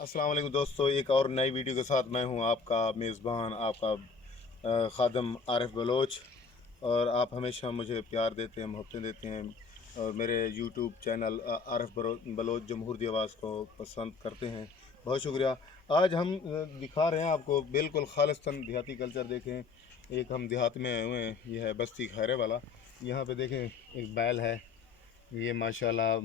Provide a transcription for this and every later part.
अस्सलाम वालेकुम दोस्तों, एक और नई वीडियो के साथ मैं हूं आपका मेज़बान, आपका ख़ादम आरिफ बलोच। और आप हमेशा मुझे प्यार देते हैं, मोहब्बतें देते हैं और मेरे यूट्यूब चैनल आरिफ बलोच जमहूर दी आवाज़ को पसंद करते हैं। बहुत शुक्रिया। आज हम दिखा रहे हैं आपको बिल्कुल खालिस्तान देहाती कल्चर। देखें, एक हम देहात में आए हुए हैं, ये है बस्ती खैरे वाला। यहाँ पे देखें एक बैल है, ये माशाल्लाह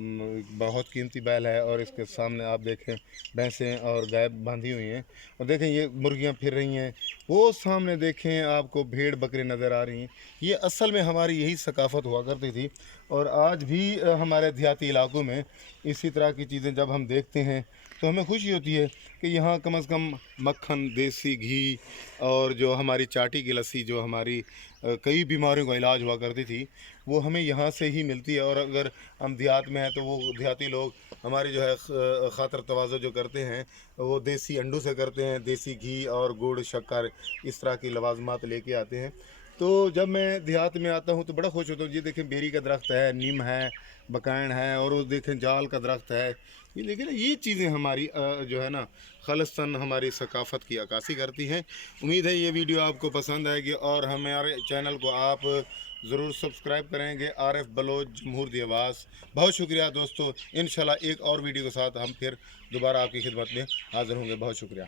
बहुत कीमती बैल है। और इसके सामने आप देखें भैंसें और गाय बांधी हुई हैं। और देखें ये मुर्गियां फिर रही हैं। वो सामने देखें आपको भेड़ बकरी नज़र आ रही हैं। ये असल में हमारी यही सकाफ़त हुआ करती थी। और आज भी हमारे देहाती इलाकों में इसी तरह की चीज़ें जब हम देखते हैं तो हमें खुशी होती है कि यहाँ कम से कम मक्खन, देसी घी और जो हमारी चाटी की लस्सी, जो हमारी कई बीमारियों का इलाज हुआ करती थी, वो हमें यहाँ से ही मिलती है। और अगर हम देहात में हैं तो वो देहाती लोग हमारी जो है ख़ातर तवाज़ो जो करते हैं वो देसी अंडों से करते हैं। देसी घी और गुड़ शक्कर इस तरह की लवाजमात लेके आते हैं। तो जब मैं देहात में आता हूँ तो बड़ा खुश होता हूँ। ये देखें बेरी का दरख्त है, नीम है, बकायन है, और वो देखें जाल का दरख्त है। ये देखें ना, ये चीज़ें हमारी जो है ना खालिस्तान हमारी सकाफ़त की अक्कासी करती हैं। उम्मीद है ये वीडियो आपको पसंद आएगी और हमारे चैनल को आप ज़रूर सब्सक्राइब करेंगे। आरिफ बलोच जमहूर दी आवाज़। बहुत शुक्रिया दोस्तों। इंशाल्लाह एक और वीडियो के साथ हम फिर दोबारा आपकी खिदमत में हाज़िर होंगे। बहुत शुक्रिया।